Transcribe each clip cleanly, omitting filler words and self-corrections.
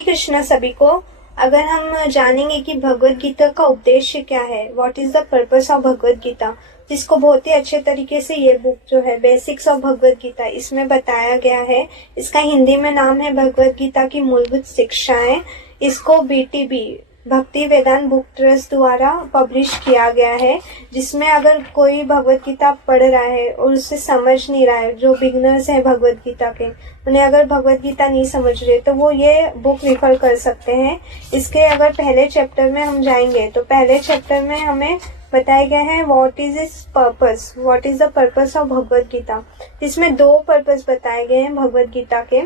कृष्णा सभी को। अगर हम जानेंगे कि भगवत गीता का उद्देश्य क्या है, what is the purpose of Bhagavad Gita, जिसको बहुत ही अच्छे तरीके से ये बुक जो है बेसिक्स ऑफ भगवत गीता इसमें बताया गया है। इसका हिंदी में नाम है भगवत गीता की मूलभूत शिक्षाएं। इसको BTB भक्ति वेदांत बुक ट्रस्ट द्वारा पब्लिश किया गया है, जिसमें अगर कोई भगवत गीता पढ़ रहा है और उसे समझ नहीं रहा है, जो बिगनर्स है भगवत गीता के, उन्हें अगर भगवत गीता नहीं समझ रहे तो वो ये बुक रेफर कर सकते हैं। इसके अगर पहले चैप्टर में हम जाएंगे तो पहले चैप्टर में हमें बताया गया है what is its purpose, what is the purpose of Bhagavad Gita. इसमें 2 पर्पस बताए गए हैं भगवत गीता के,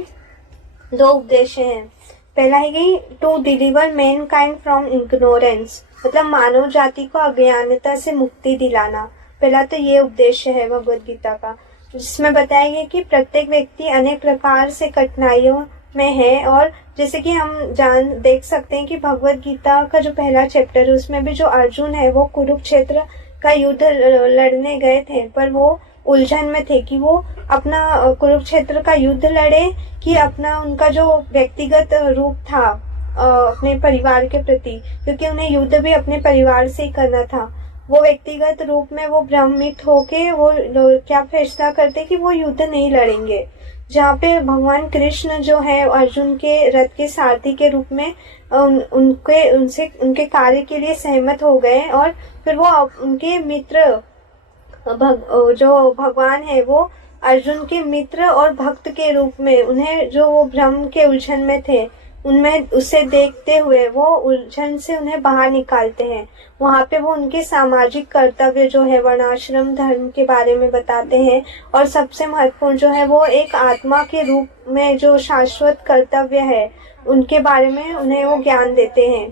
2 उद्देश्य हैं। पहला है कि to deliver mankind from ignorance, मतलब मानव जाति को अज्ञानता से मुक्ति दिलाना। पहला तो ये उद्देश्य है भगवत गीता का, जिसमें बताया गया कि प्रत्येक व्यक्ति अनेक प्रकार से कठिनाइयों में है। और जैसे कि हम देख सकते हैं कि भगवत गीता का जो पहला चैप्टर है उसमें भी जो अर्जुन है वो कुरुक्षेत्र का युद्ध लड़ने गए थे, पर वो उलझन में थे कि वो अपना कुरुक्षेत्र का युद्ध लड़े कि अपना उनका जो व्यक्तिगत रूप था अपने परिवार के प्रति, क्योंकि उन्हें युद्ध भी अपने परिवार से ही करना था। वो व्यक्तिगत रूप में वो भ्रमित होके वो क्या फैसला करते कि वो युद्ध नहीं लड़ेंगे, जहाँ पे भगवान कृष्ण जो है अर्जुन के रथ के सारथी के रूप में उनके कार्य के लिए सहमत हो गए। और फिर वो उनके मित्र जो भगवान है वो अर्जुन के मित्र और भक्त के रूप में उन्हें जो वो भ्रम के उलझन में थे उनमें उसे देखते हुए वो उलझन से उन्हें बाहर निकालते हैं। वहाँ पे वो उनके सामाजिक कर्तव्य जो है वर्णाश्रम धर्म के बारे में बताते हैं, और सबसे महत्वपूर्ण जो है वो एक आत्मा के रूप में जो शाश्वत कर्तव्य है उनके बारे में उन्हें वो ज्ञान देते हैं।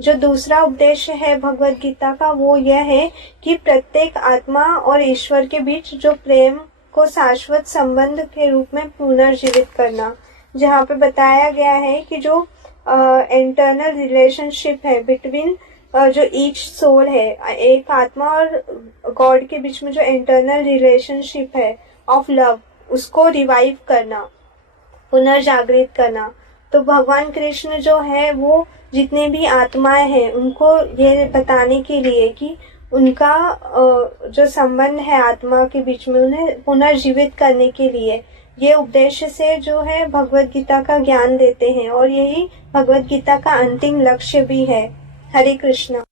जो दूसरा उद्देश्य है भगवत गीता का वो यह है कि प्रत्येक आत्मा और ईश्वर के बीच जो प्रेम को शाश्वत संबंध के रूप में पुनर्जीवित करना, जहाँ पे बताया गया है कि जो इंटरनल रिलेशनशिप है बिटवीन जो ईच सोल है, एक आत्मा और गॉड के बीच में जो इंटरनल रिलेशनशिप है ऑफ लव, उसको रिवाइव करना, पुनर्जागृत करना। तो भगवान कृष्ण जो है वो जितने भी आत्माएं हैं उनको ये बताने के लिए कि उनका जो संबंध है आत्मा के बीच में उन्हें पुनर्जीवित करने के लिए ये उद्देश्य से जो है भगवत गीता का ज्ञान देते हैं, और यही भगवत गीता का अंतिम लक्ष्य भी है। हरे कृष्णा।